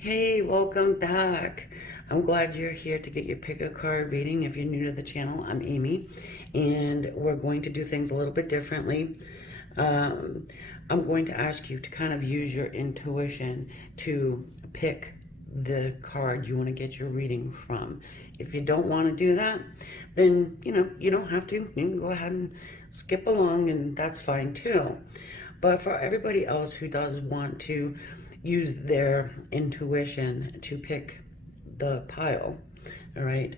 Hey, welcome back. I'm glad you're here to get your pick a card reading. If you're new to the channel, I'm Amy, and we're going to do things a little bit differently. Um, I'm going to ask you to kind of use your intuition to pick the card you want to get your reading from. If you don't want to do that, then you don't have to. You can go ahead and skip along, and that's fine too. But for everybody else who does want to use their intuition to pick the pile, all right,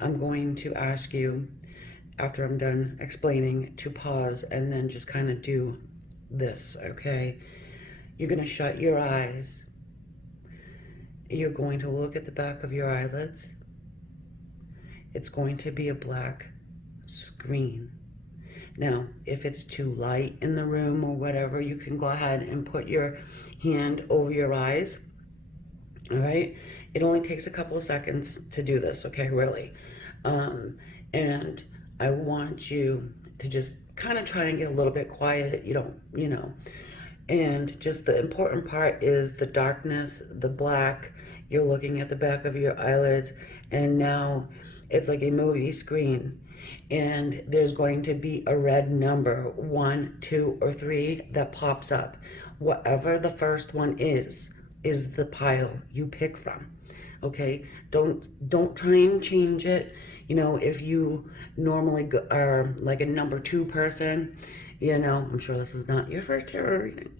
I'm going to ask you, after I'm done explaining, to pause and then just kind of do this, okay? You're going to shut your eyes. You're going to look at the back of your eyelids. It's going to be a black screen. Now, if it's too light in the room or whatever, you can go ahead and put your hand over your eyes. All right? It only takes a couple of seconds to do this, okay, really. And I want you to just kind of try and get a little bit quiet. And just the important part is the darkness, the black. You're looking at the back of your eyelids, and now it's like a movie screen. And there's going to be a red number, 1, 2, or 3, that pops up. Whatever the first one is the pile you pick from. Okay, don't try and change it. If you normally are like a number 2 person, I'm sure this is not your first tarot reading,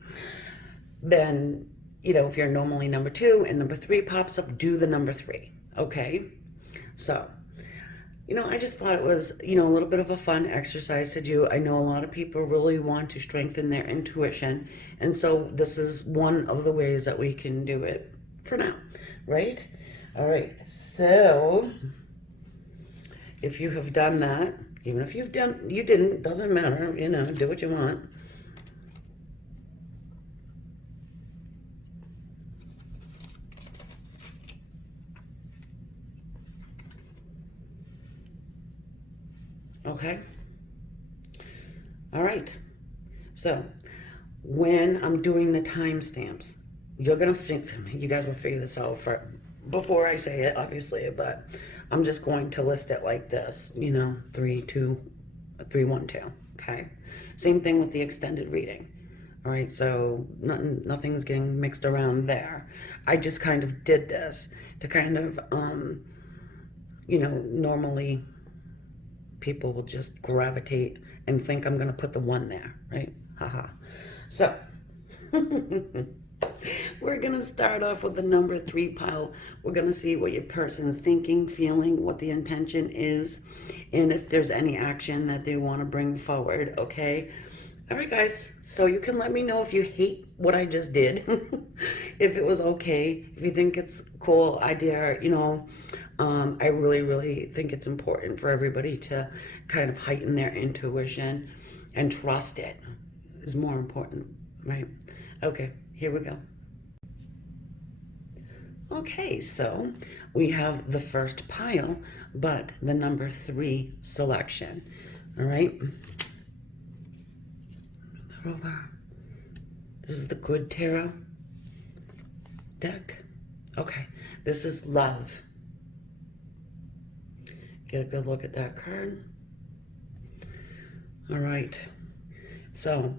then if you're normally number 2 and number 3 pops up, do the number 3. Okay, so I just thought it was, a little bit of a fun exercise to do. I know a lot of people really want to strengthen their intuition, and so this is one of the ways that we can do it for now, right? All right, so if you have done that, even if you didn't, doesn't matter, do what you want. Okay? All right. So, when I'm doing the timestamps, you guys will figure this out before I say it, obviously, but I'm just going to list it like this, 3, 2, 3, 1, 2. Okay? Same thing with the extended reading. All right, so nothing's getting mixed around there. I just kind of did this to kind of, normally people will just gravitate and think I'm going to put the 1 there, right? Haha. So, we're going to start off with the number 3 pile. We're going to see what your person's thinking, feeling, what the intention is, and if there's any action that they want to bring forward, okay? All right, guys, so you can let me know if you hate what I just did, if it was okay, if you think it's a cool idea, I really, really think it's important for everybody to kind of heighten their intuition, and trust it is more important, right? Okay, here we go. Okay, so we have the first pile, but the number 3 selection, all right? Over. This is the Good Tarot deck. Okay, this is love. Get a good look at that card. All right, so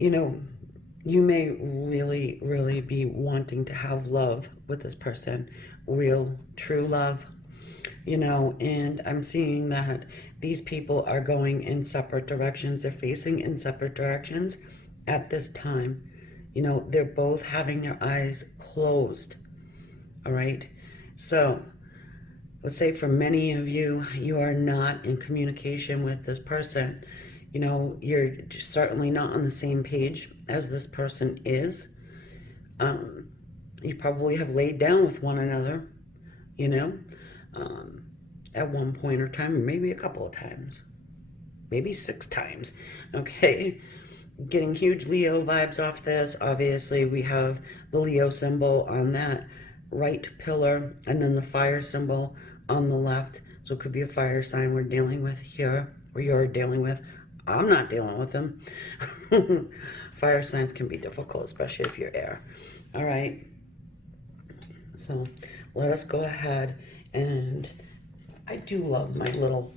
you may really, really be wanting to have love with this person, real, true love, and I'm seeing that these people are going in separate directions. They're facing in separate directions at this time. They're both having their eyes closed. All right. So let's say for many of you, you are not in communication with this person. You're certainly not on the same page as this person is. You probably have laid down with one another, at one point or time, or maybe a couple of times, maybe 6 times, okay? Getting huge Leo vibes off this. Obviously, we have the Leo symbol on that right pillar, and then the fire symbol on the left. So it could be a fire sign we're dealing with here, or you're dealing with. I'm not dealing with them. Fire signs can be difficult, especially if you're air. All right. So let us go ahead, and I do love my little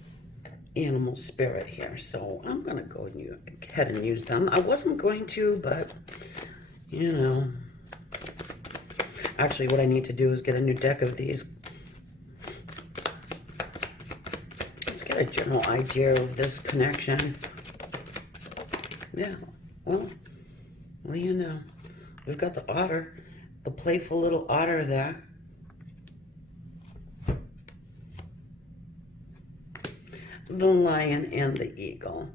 animal spirit here, so I'm gonna go ahead and use them. I wasn't going to, but you know, actually what I need to do is get a new deck of these. Let's get a general idea of this connection. Yeah, well, what do you know? We've got the otter, the playful little otter there. The lion and the eagle.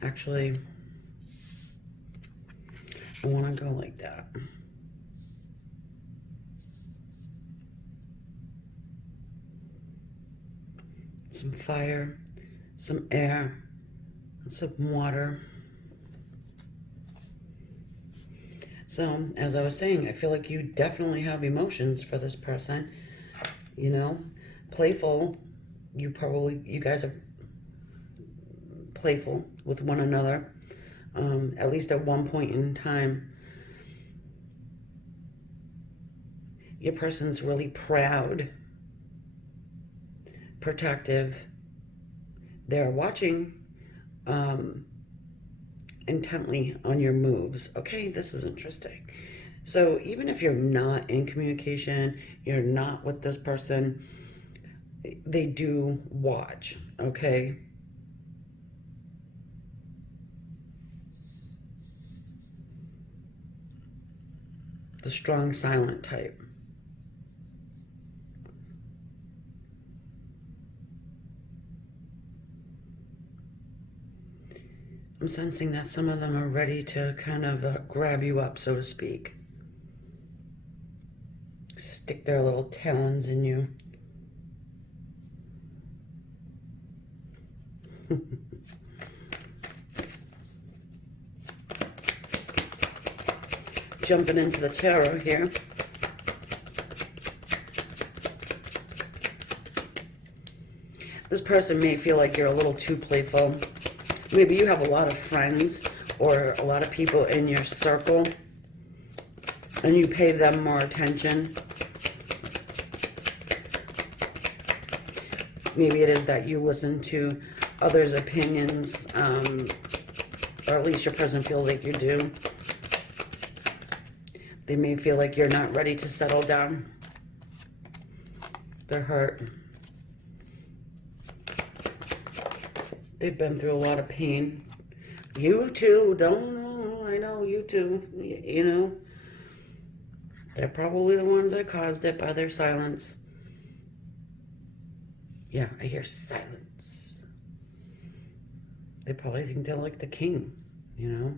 Actually, I want to go like that. Some fire, some air, and some water. So, as I was saying, I feel like you definitely have emotions for this person. You know, playful. You guys are playful with one another, at least at one point in time. Your person's really proud, protective. They're watching intently on your moves. Okay, this is interesting. So even if you're not in communication, you're not with this person, they do watch, okay? The strong silent type. I'm sensing that some of them are ready to kind of grab you up, so to speak. Stick their little talons in you. Jumping into the tarot here. This person may feel like you're a little too playful. Maybe you have a lot of friends or a lot of people in your circle, and you pay them more attention. Maybe it is that you listen to others' opinions, or at least your person feels like you do. They may feel like you're not ready to settle down. They're hurt. They've been through a lot of pain. You too, I know, you too, you know. They're probably the ones that caused it by their silence. Yeah, I hear silence. They probably think they're like the king, you know.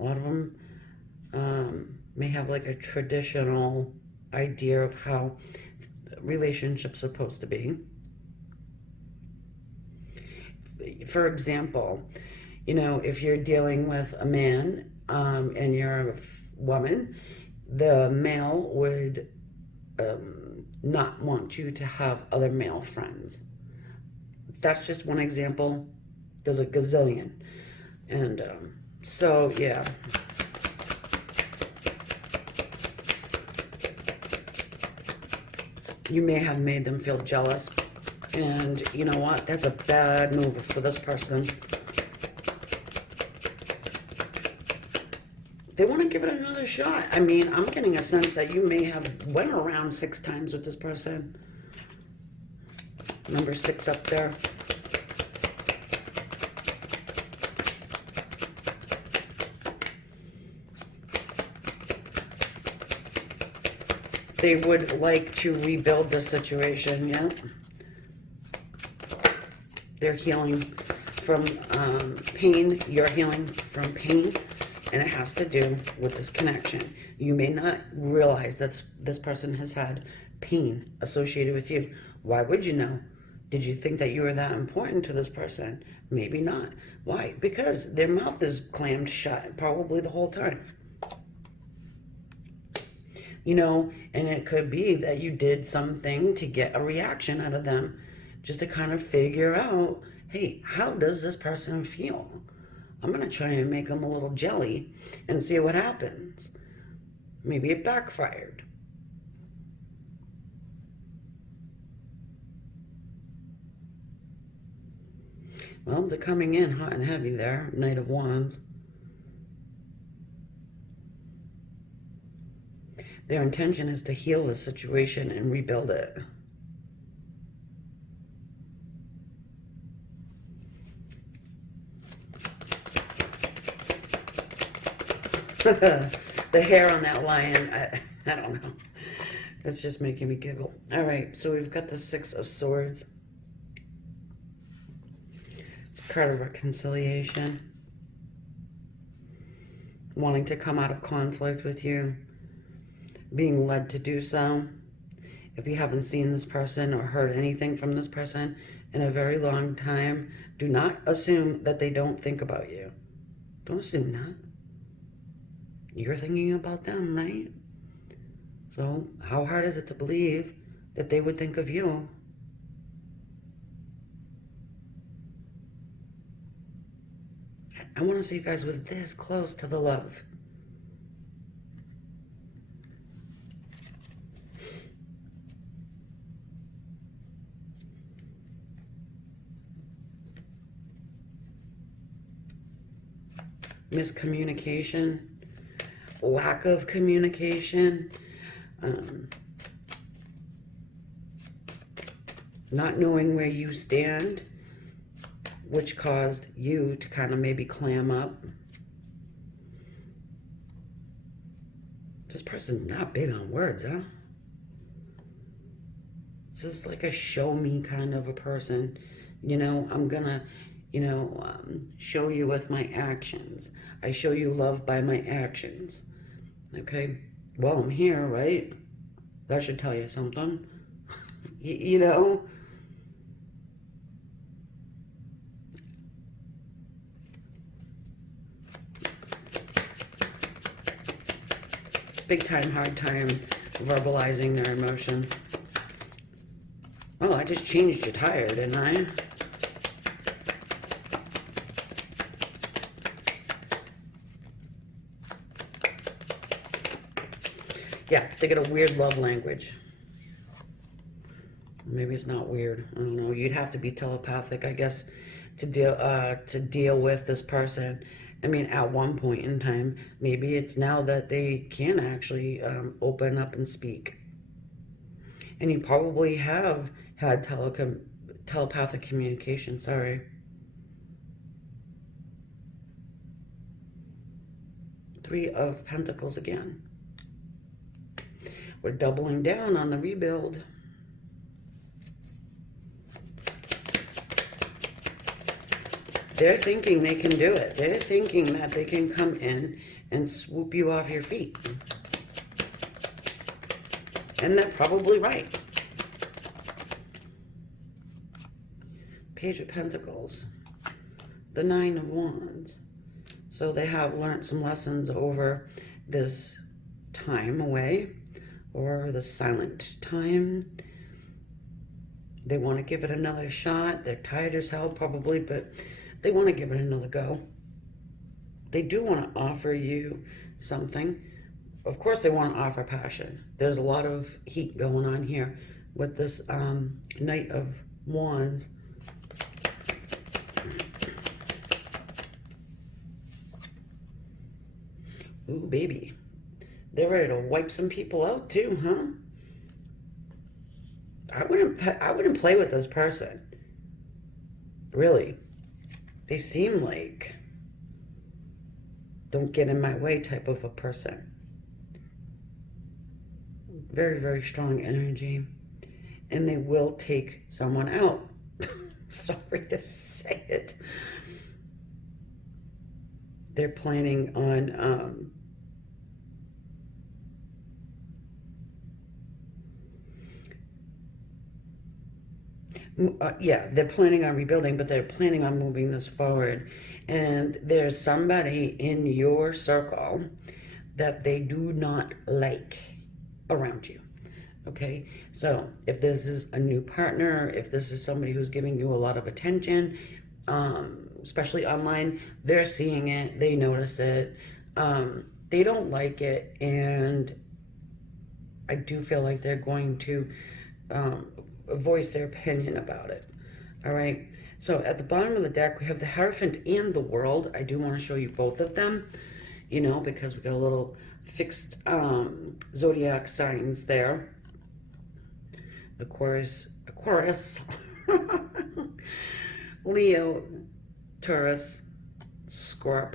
A lot of them may have like a traditional idea of how relationships are supposed to be. For example, you know, if you're dealing with a man and you're a woman, the male would not want you to have other male friends. That's just one example. There's a gazillion. And so, yeah. You may have made them feel jealous. And you know what? That's a bad move for this person. They want to give it another shot. I mean, I'm getting a sense that you may have went around 6 times with this person. Number 6 up there. They would like to rebuild the situation, yeah? They're healing from pain. You're healing from pain. And it has to do with this connection. You may not realize that this person has had pain associated with you. Why would you know? Did you think that you were that important to this person? Maybe not. Why? Because their mouth is clammed shut probably the whole time. You know, and it could be that you did something to get a reaction out of them, just to kind of figure out, hey, how does this person feel? I'm going to try and make them a little jelly and see what happens. Maybe it backfired. Well, they're coming in hot and heavy there. Knight of Wands. Their intention is to heal the situation and rebuild it. The hair on that lion, I don't know. That's just making me giggle. All right, so we've got the Six of Swords. It's a card of reconciliation. Wanting to come out of conflict with you. Being led to do so. If you haven't seen this person or heard anything from this person in a very long time, do not assume that they don't think about you. Don't assume that. You're thinking about them, right? So how hard is it to believe that they would think of you? I want to see you guys with this close to the love. Miscommunication, lack of communication, not knowing where you stand, which caused you to kind of maybe clam up. This person's not big on words, huh? This is like a show me kind of a person. You know, I'm gonna, show you with my actions. I show you love by my actions. Okay? Well, I'm here, right? That should tell you something. you know? Big time, hard time verbalizing their emotion. Oh, I just changed your tire, didn't I? Yeah, they get a weird love language. Maybe it's not weird. I don't know. You'd have to be telepathic, I guess, to deal with this person. I mean, at one point in time, maybe it's now that they can actually open up and speak. And you probably have had telepathic communication. Sorry. Three of Pentacles again. We're doubling down on the rebuild. They're thinking they can do it. They're thinking that they can come in and swoop you off your feet. And they're probably right. Page of Pentacles. The Nine of Wands. So they have learned some lessons over this time away, or the silent time. They want to give it another shot. They're tired as hell probably, but they want to give it another go. They do want to offer you something. Of course they want to offer passion. There's a lot of heat going on here with this Knight of Wands. Ooh, baby. They're ready to wipe some people out too, huh? I wouldn't play with this person. Really. They seem like don't get in my way type of a person. Very, very strong energy. And they will take someone out. Sorry to say it. They're planning on they're planning on rebuilding, but they're planning on moving this forward. And there's somebody in your circle that they do not like around you. Okay, so if this is a new partner, if this is somebody who's giving you a lot of attention, especially online, they're seeing it, they notice it, they don't like it, and I do feel like they're going to voice their opinion about it. All right. So at the bottom of the deck, we have the Hierophant and the World. I do want to show you both of them, you know, because we got a little fixed zodiac signs there. Aquarius, Leo, Taurus, Scorp,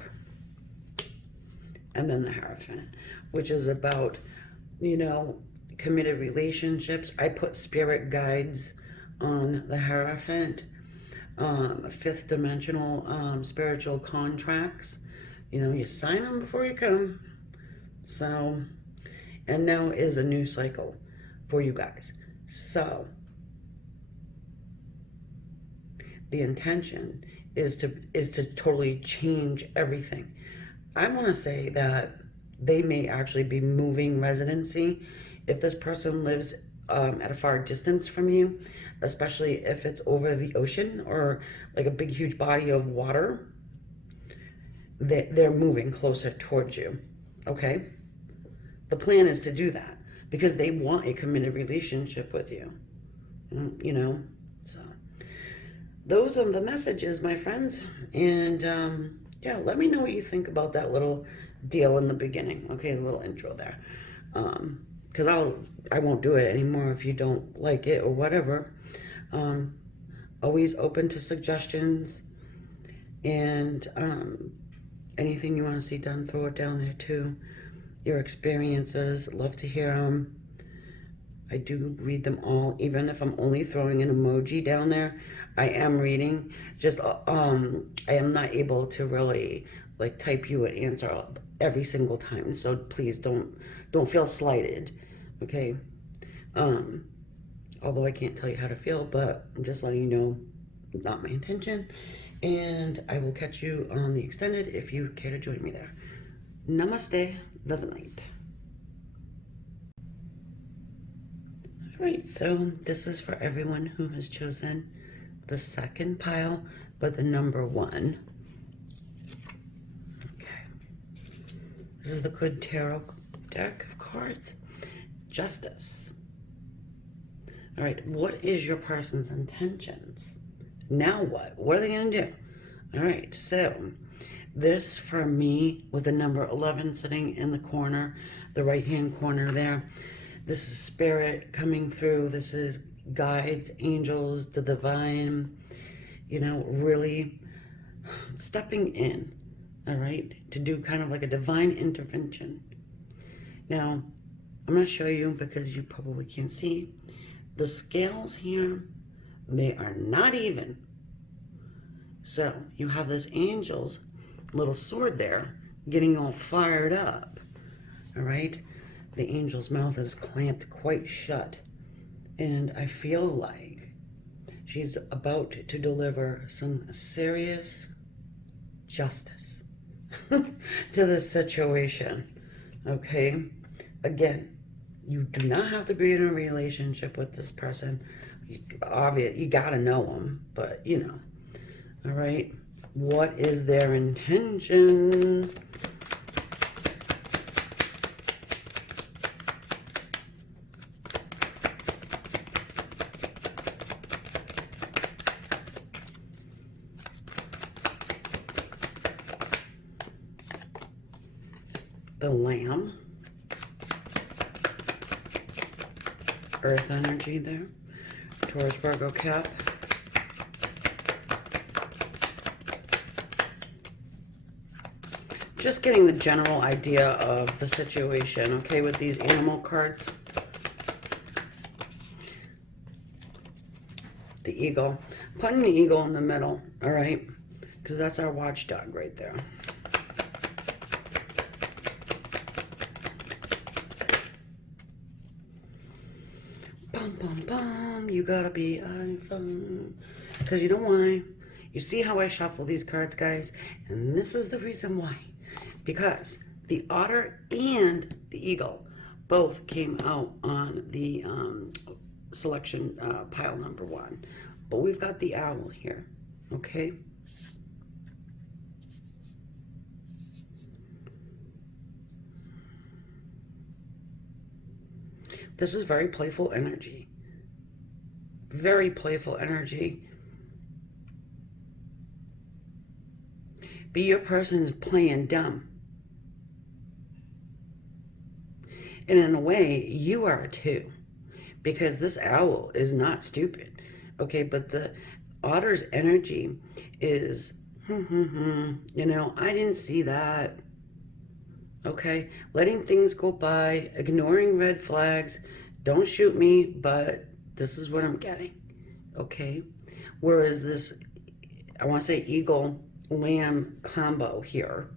and then the Hierophant, which is about, you know, committed relationships. I put spirit guides on the Hierophant, fifth dimensional spiritual contracts. You know, you sign them before you come. So, and now is a new cycle for you guys. So, the intention is to totally change everything. I want to say that they may actually be moving residency if this person lives at a far distance from you, especially if it's over the ocean or like a big huge body of water. They're moving closer towards you. Okay, the plan is to do that because they want a committed relationship with you, you know. So those are the messages, my friends. And yeah, let me know what you think about that little deal in the beginning. Okay, a little intro there. Because I won't do it anymore if you don't like it or whatever. Always open to suggestions, and anything you want to see done, throw it down there too. Your experiences, love to hear them. I do read them all, even if I'm only throwing an emoji down there. I am reading. Just I am not able to really like type you an answer every single time. So please don't feel slighted, okay? Although I can't tell you how to feel, but I'm just letting you know, not my intention. And I will catch you on the extended if you care to join me there. Namaste, love and light. All right, so this is for everyone who has chosen the second pile, but the number 1. Okay. This is the Good Tarot deck of cards. Justice. All right, what is your person's intentions? Now what? What are they going to do? All right, so this for me with the number 11 sitting in the corner, the right-hand corner there. This is spirit coming through. This is guides, angels, the divine, you know, really stepping in, all right, to do kind of like a divine intervention. Now, I'm going to show you because you probably can't see. The scales here, they are not even. So you have this angel's little sword there getting all fired up, all right? The angel's mouth is clamped quite shut. And I feel like she's about to deliver some serious justice to this situation, okay? Again, you do not have to be in a relationship with this person. You gotta know them, but you know. All right, what is their intention? The Lamb. Earth energy there. Taurus, Virgo, Cap. Just getting the general idea of the situation, okay, with these animal cards. The eagle. Putting the eagle in the middle, all right, because that's our watchdog right there. Bum, bum, bum. You gotta be iPhone. Because you know why? You see how I shuffle these cards, guys? And this is the reason why. Because the otter and the eagle both came out on the selection pile number 1. But we've got the owl here, okay? This is very playful energy. Very playful energy. But your person's playing dumb. And in a way, you are too. Because this owl is not stupid. Okay, but the otter's energy is, I didn't see that. Okay, letting things go by, ignoring red flags. Don't shoot me, but this is what I'm getting. Okay, whereas this, I want to say eagle lamb combo here,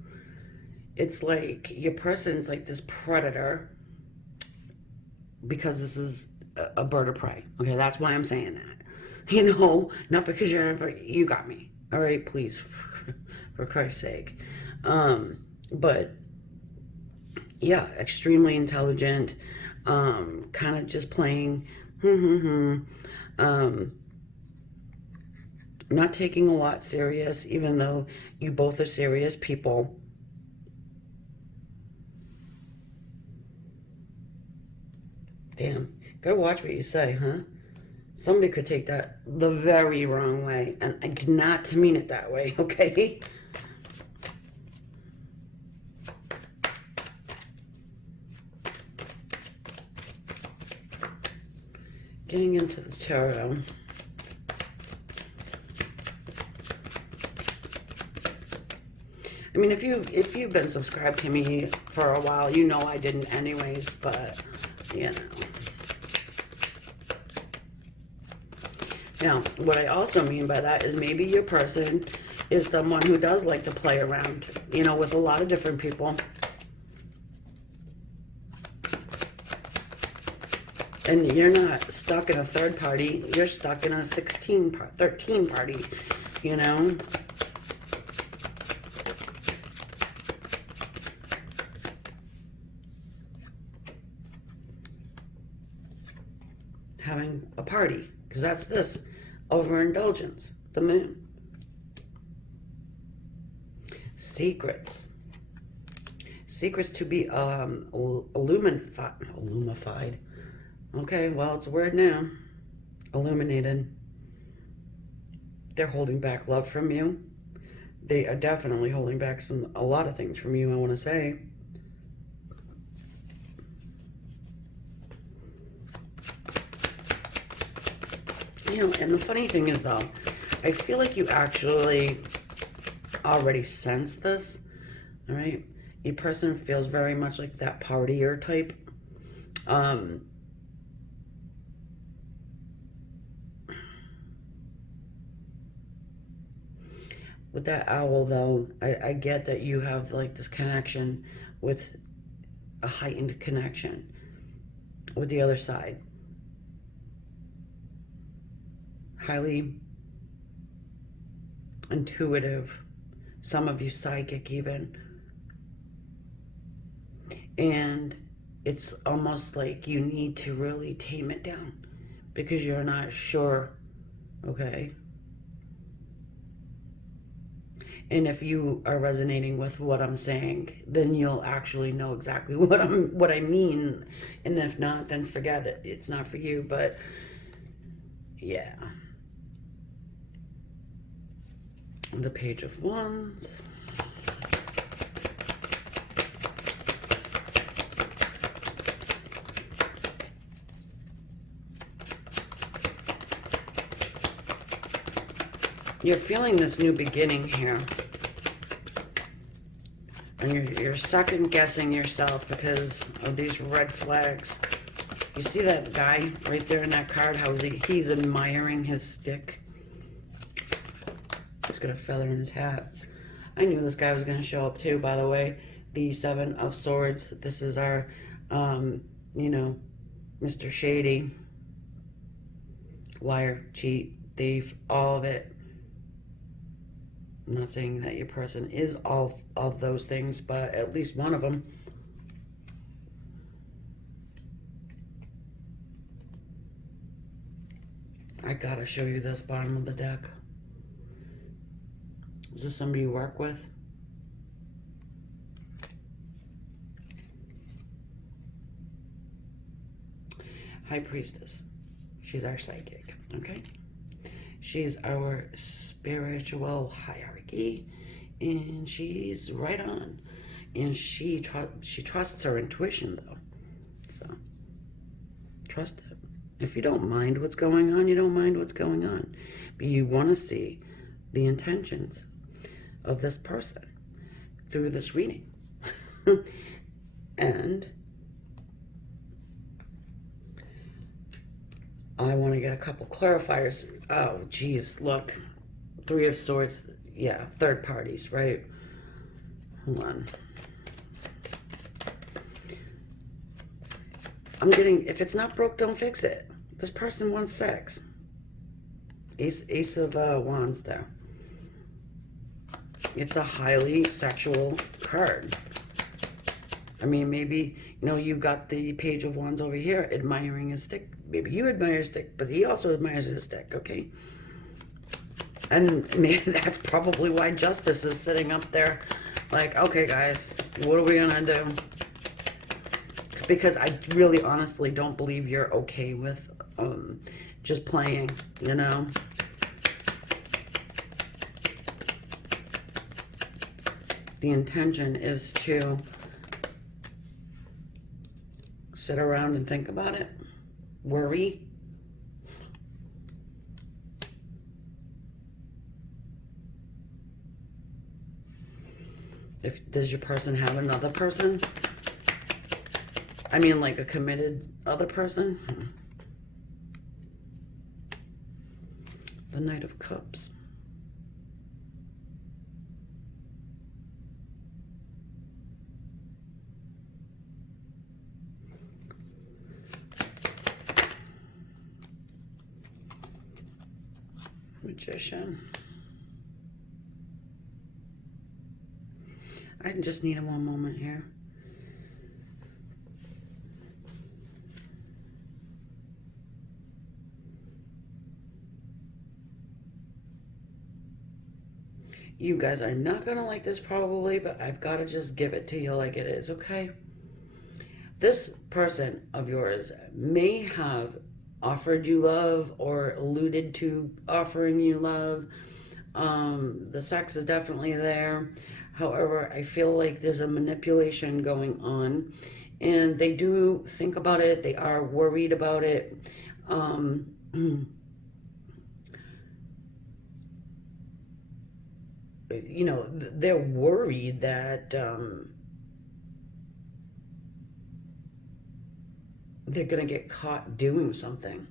it's like your person's like this predator because this is a bird of prey. Okay, that's why I'm saying that. Not because you got me. All right, please, for Christ's sake. But yeah, extremely intelligent, kind of just playing, not taking a lot serious, even though you both are serious people. Damn, gotta watch what you say, huh? Somebody could take that the very wrong way, and not to mean it that way, okay? Getting into the tarot. I mean, if you've been subscribed to me for a while, you know I didn't anyways, but Now, what I also mean by that is maybe your person is someone who does like to play around, with a lot of different people. And you're not stuck in a third party, you're stuck in a 13 party, Having a party, because that's this, overindulgence, the moon. Secrets to be illumified. Okay, well, it's a word now. Illuminated. They're holding back love from you. They are definitely holding back a lot of things from you, I want to say. And the funny thing is, though, I feel like you actually already sense this, all right? Your person feels very much like that partier type. With that owl, though, I get that you have like this connection with a heightened connection with the other side. Highly intuitive, some of you psychic even. And it's almost like you need to really tame it down because you're not sure, okay? And if you are resonating with what I'm saying, then you'll actually know exactly what I mean. And if not, then forget it. It's not for you, but yeah. The Page of Wands. You're feeling this new beginning here. And you're second guessing yourself because of these red flags. You see that guy right there in that card? How he's admiring his stick. He's got a feather in his hat. I knew this guy was going to show up too, by the way. The Seven of Swords. This is our, Mr. Shady. Liar, cheat, thief, all of it. I'm not saying that your person is all of those things, but at least one of them. I gotta show you this bottom of the deck. Is this somebody you work with? High Priestess. She's our psychic, okay? She's our spiritual hierarchy, And she's right on. And she trusts her intuition, though. So, trust it. If you don't mind what's going on, you don't mind what's going on. But you want to see the intentions of this person through this reading. And I want to get a couple clarifiers. Oh, geez, look. Three of Swords. Yeah, third parties, right? Hold on. I'm getting, if it's not broke, don't fix it. This person wants sex. Ace of Wands there. It's a highly sexual card. I mean, maybe, you got the Page of Wands over here admiring his stick. Maybe you admire his stick, but he also admires his stick, okay? And maybe that's probably why Justice is sitting up there like, okay, guys, what are we going to do? Because I really honestly don't believe you're okay with just playing, The intention is to sit around and think about it, worry. Does your person have another person? I mean, like a committed other person? The Knight of Cups. Magician. I just need one moment here. You guys are not going to like this probably, but I've got to just give it to you like it is, okay? This person of yours may have offered you love or alluded to offering you love. The sex is definitely there. However, I feel like there's a manipulation going on, and they do think about it. They are worried about it. They're worried that they're going to get caught doing something.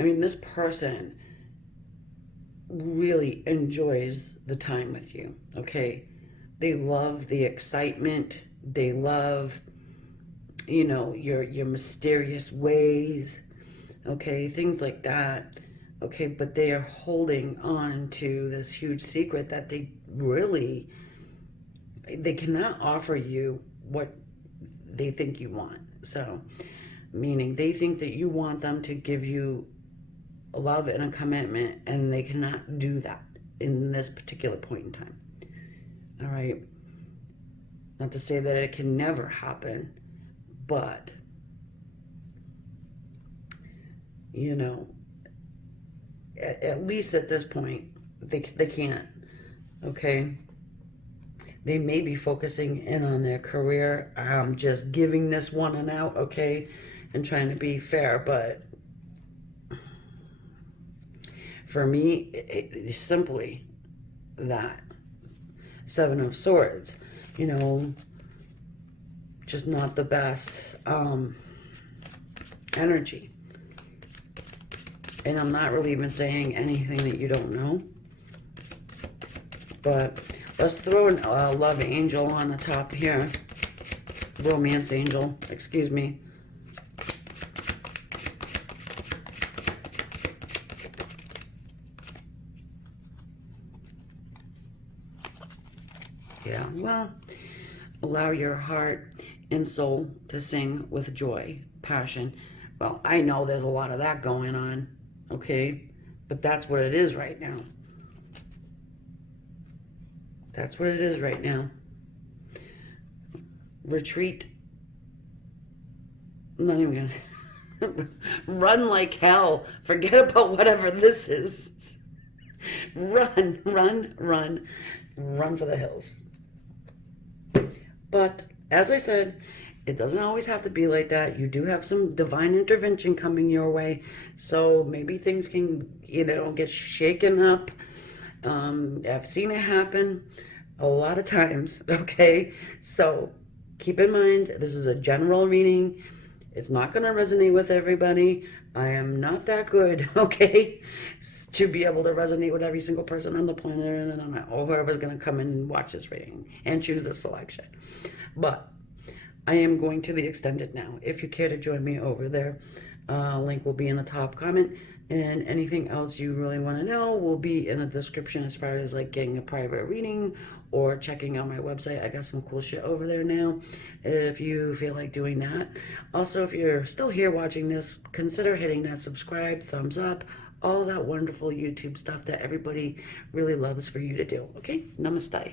I mean, this person really enjoys the time with you, okay? They love the excitement. They love, your mysterious ways, okay? Things like that, okay? But they are holding on to this huge secret that they cannot offer you what they think you want. So, meaning they think that you want them to give you love and a commitment, and they cannot do that in this particular point in time. All right? Not to say that it can never happen, but, at least at this point, they can't, okay? They may be focusing in on their career. I'm just giving this one an out, okay, and trying to be fair, but for me, it's simply that. Seven of Swords, just not the best energy. And I'm not really even saying anything that you don't know. But let's throw a love angel on the top here. Romance angel, excuse me. Yeah, well, allow your heart and soul to sing with joy, passion. Well, I know there's a lot of that going on, okay? But that's what it is right now. That's what it is right now. Retreat. I'm not even gonna run like hell. Forget about whatever this is. Run, run, run, run for the hills. But as I said, it doesn't always have to be like that. You do have some divine intervention coming your way. So maybe things can, get shaken up. I've seen it happen a lot of times, okay? So keep in mind, this is a general reading. It's not going to resonate with everybody. I am not that good, okay, to be able to resonate with every single person on the planet or whoever's going to come and watch this reading and choose this selection. But I am going to the extended now. If you care to join me over there, link will be in the top comment. And anything else you really want to know will be in the description as far as like getting a private reading or checking out my website. I got some cool shit over there now if you feel like doing that. Also, if you're still here watching this, consider hitting that subscribe, thumbs up, all that wonderful YouTube stuff that everybody really loves for you to do. Okay? Namaste.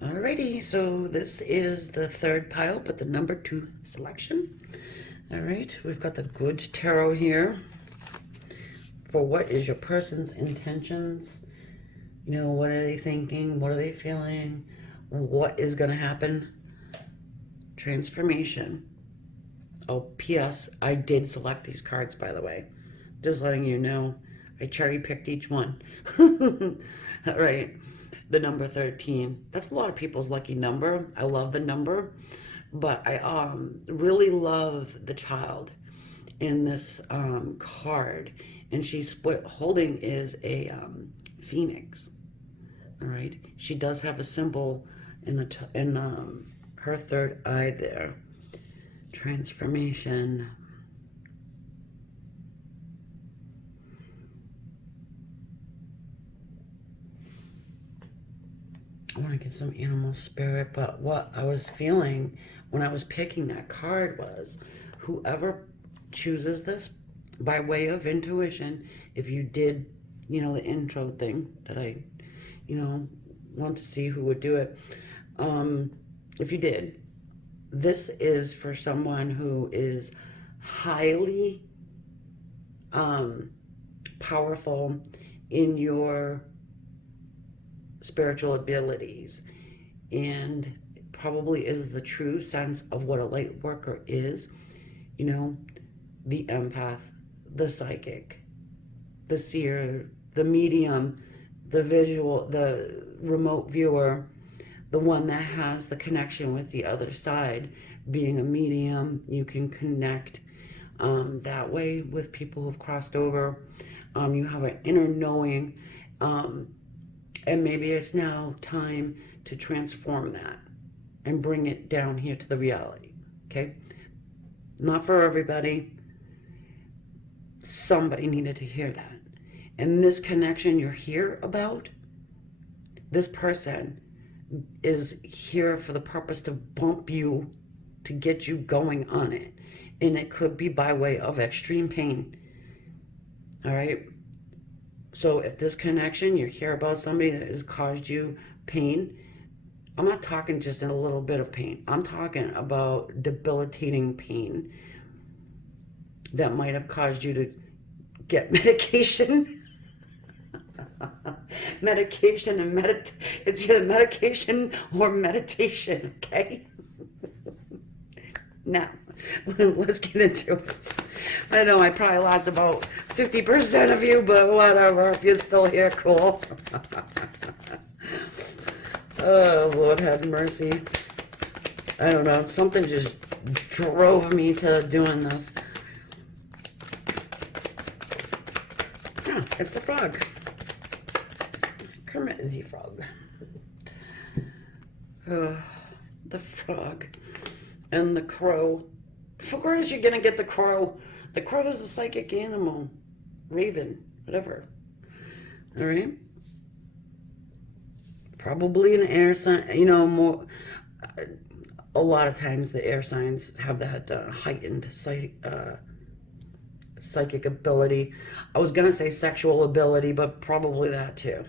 Alrighty, so this is the third pile, but the number 2 selection. All right, we've got the good tarot here for what is your person's intentions. What are they thinking? What are they feeling? What is going to happen? Transformation. Oh, P.S. I did select these cards, by the way. Just letting you know. I cherry-picked each one. All right, the number 13. That's a lot of people's lucky number. I love the number. But I really love the child in this card, and she's holding is a phoenix. All right, she does have a symbol in her third eye there. Transformation. I want to get some animal spirit, but what I was feeling when I was picking that card was whoever chooses this by way of intuition, if you did, the intro thing that I, want to see who would do it. If you did, this is for someone who is highly powerful in your spiritual abilities and probably is the true sense of what a light worker is. The empath, the psychic, the seer, the medium, the visual, the remote viewer, the one that has the connection with the other side. Being a medium, you can connect that way with people who've crossed over. You have an inner knowing, and maybe it's now time to transform that and bring it down here to the reality, okay? Not for everybody. Somebody needed to hear that. And this connection you're here about, this person is here for the purpose to bump you, to get you going on it. And it could be by way of extreme pain, all right? So if this connection, you're here about somebody that has caused you pain, I'm not talking just in a little bit of pain. I'm talking about debilitating pain that might have caused you to get medication. Medication and it's either medication or meditation, okay? Now, let's get into it. I know I probably lost about 50% of you, but whatever. If you're still here, cool. Oh, Lord have mercy. I don't know. Something just drove me to doing this. Ah, it's the frog. Kermit is the frog. The frog and the crow. Of course you're gonna get the crow. The crow is a psychic animal. Raven, whatever. All right. Probably an air sign. More. A lot of times the air signs have that heightened psychic ability. I was gonna say sexual ability, but probably that too.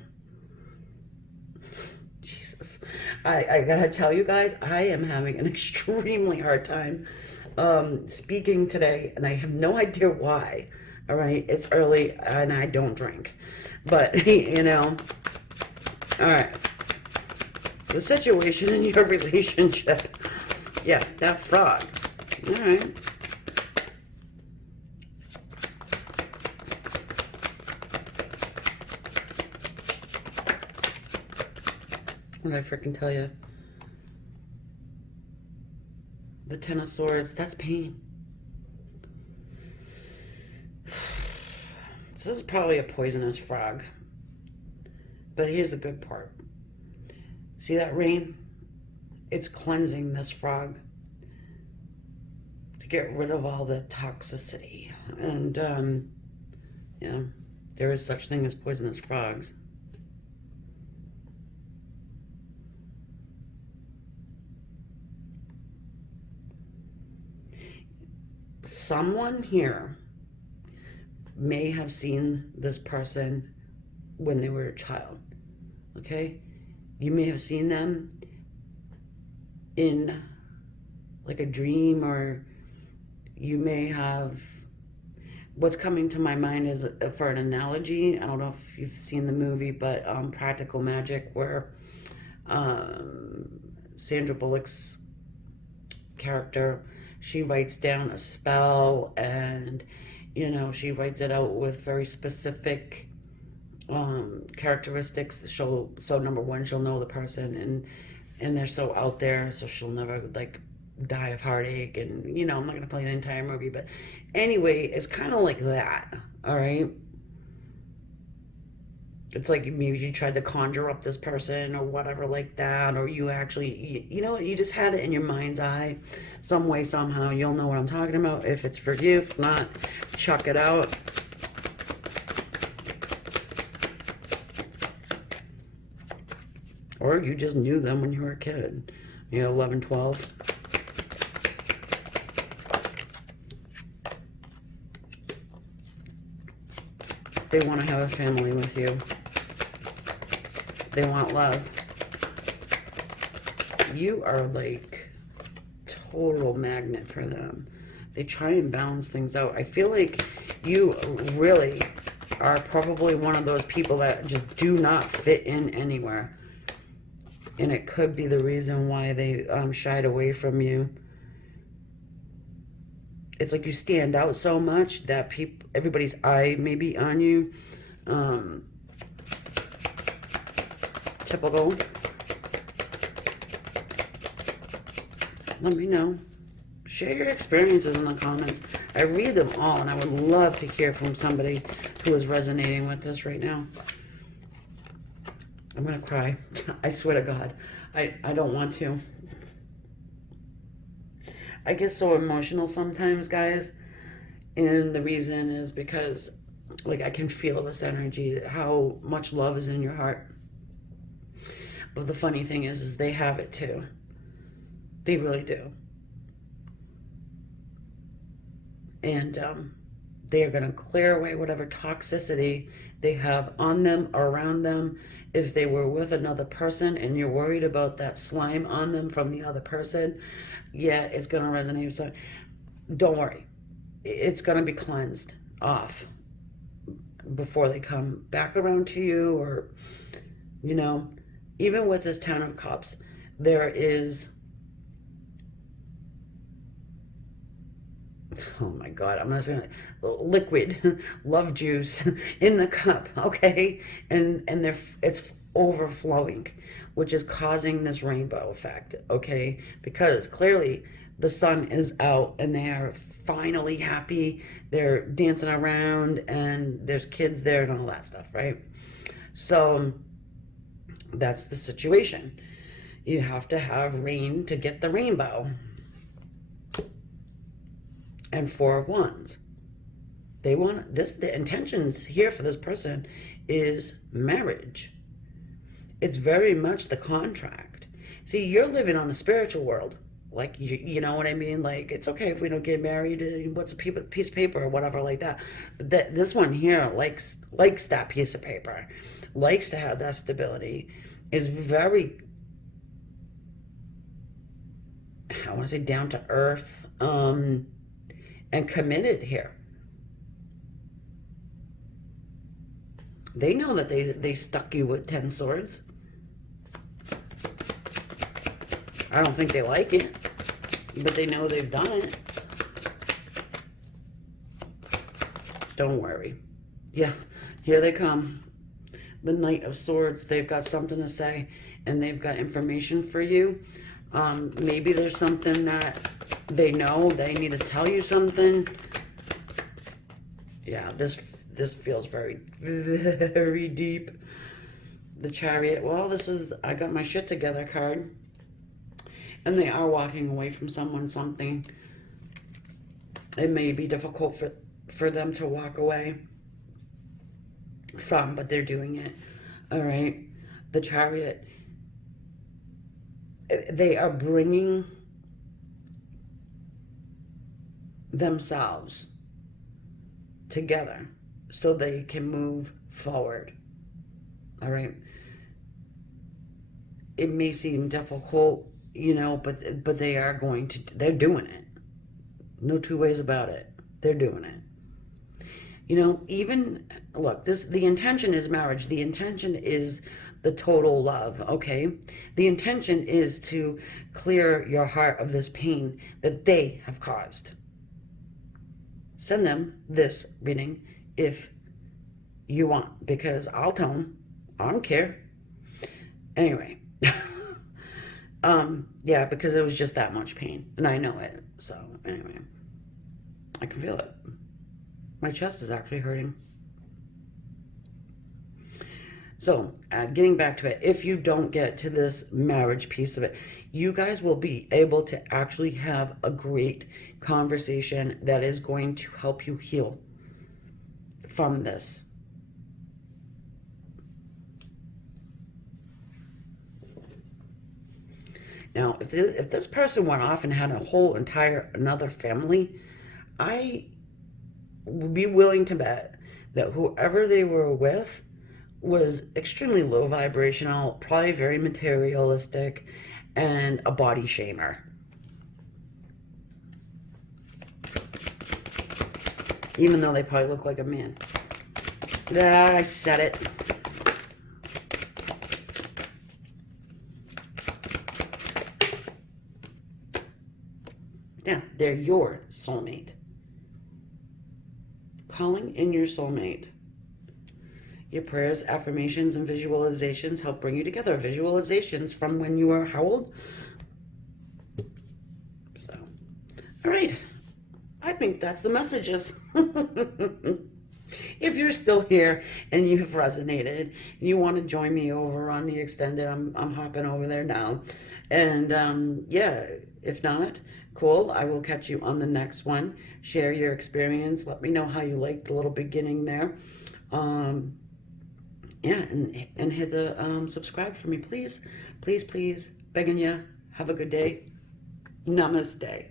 Jesus, I gotta tell you guys, I am having an extremely hard time speaking today, and I have no idea why. All right, it's early and I don't drink. But, you know, all right. The situation in your relationship. Yeah, that frog. All right. What did I freaking tell you? The Ten of Swords, that's pain. So this is probably a poisonous frog. But here's the good part. See that rain? It's cleansing this frog to get rid of all the toxicity. And, yeah, there is such thing as poisonous frogs. Someone here may have seen this person when they were a child, okay? You may have seen them in like a dream, or you may have, what's coming to my mind is for an analogy. I don't know if you've seen the movie, but Practical Magic, where Sandra Bullock's character, she writes down a spell, and you know, she writes it out with very specific characteristics. So number one, she'll know the person, and they're so out there, so she'll never like die of heartache. And you know, I'm not gonna tell you the entire movie, but anyway, it's kind of like that. All right. It's like maybe you tried to conjure up this person or whatever like that, or you actually, you know, you just had it in your mind's eye some way, somehow. You'll know what I'm talking about if it's for you. If not, chuck it out. Or you just knew them when you were a kid. You know, 11, 12. They want to have a family with you. They want love. You are like total magnet for them. They try and balance things out. I feel like you really are probably one of those people that just do not fit in anywhere. And it could be the reason why they shied away from you. It's like you stand out so much that everybody's eye may be on you. Typical. Let me know. Share your experiences in the comments. I read them all, and I would love to hear from somebody who is resonating with this right now. I'm gonna cry. I swear to God. I don't want to. I get so emotional sometimes, guys. And the reason is because, like, I can feel this energy, how much love is in your heart. But the funny thing is they have it too. They really do. And they are going to clear away whatever toxicity they have on them or around them. If they were with another person and you're worried about that slime on them from the other person, yeah, it's going to resonate. So don't worry. It's going to be cleansed off before they come back around to you. Or, you know, even with this Ten of Cups, there is, oh my God, I'm not saying liquid love juice in the cup, okay? And it's overflowing, which is causing this rainbow effect, okay? Because clearly the sun is out and they are finally happy. They're dancing around and there's kids there and all that stuff, right? So that's the situation. You have to have rain to get the rainbow. And Four of Wands. They want this, the intentions here for this person is marriage. It's very much the contract. See, you're living on the spiritual world. Like, you know what I mean? Like, it's okay if we don't get married. What's a piece of paper or whatever like that. But this one here likes that piece of paper. Likes to have that stability. Is very, I want to say, down to earth. And committed here. They know that they stuck you with 10 swords. I don't think they like it, but they know they've done it. Don't worry. Yeah, here they come. The Knight of Swords. They've got something to say, and they've got information for you. Maybe there's something that they know. They need to tell you something. Yeah, this feels very, very deep. The Chariot. Well, this is I got my shit together card. And they are walking away from someone, something. It may be difficult for them to walk away from, but they're doing it. All right. The Chariot. They are bringing themselves together so they can move forward. All right. It may seem difficult, you know, but they are going to, they're doing it. No two ways about it. They're doing it. You know, even, look, the intention is marriage. The intention is the total love, okay? The intention is to clear your heart of this pain that they have caused. Send them this reading if you want, because I'll tell them. I don't care. Anyway. Yeah, because it was just that much pain, and I know it. So anyway, I can feel it. My chest is actually hurting. So getting back to it, if you don't get to this marriage piece of it, you guys will be able to actually have a great conversation that is going to help you heal from this. Now, if this person went off and had a whole entire another family, I would be willing to bet that whoever they were with was extremely low vibrational, probably very materialistic, and a body shamer. Even though they probably look like a man. Yeah, I said it. Yeah, they're your soulmate. Calling in your soulmate. Your prayers, affirmations, and visualizations help bring you together. Visualizations from when you were how old? So, all right. I think that's the messages. If you're still here and you've resonated, you want to join me over on the extended, I'm hopping over there now. And yeah, if not, cool. I will catch you on the next one. Share your experience. Let me know how you liked the little beginning there. Yeah, and hit the subscribe for me, please. Please, please. Begging you. Have a good day. Namaste.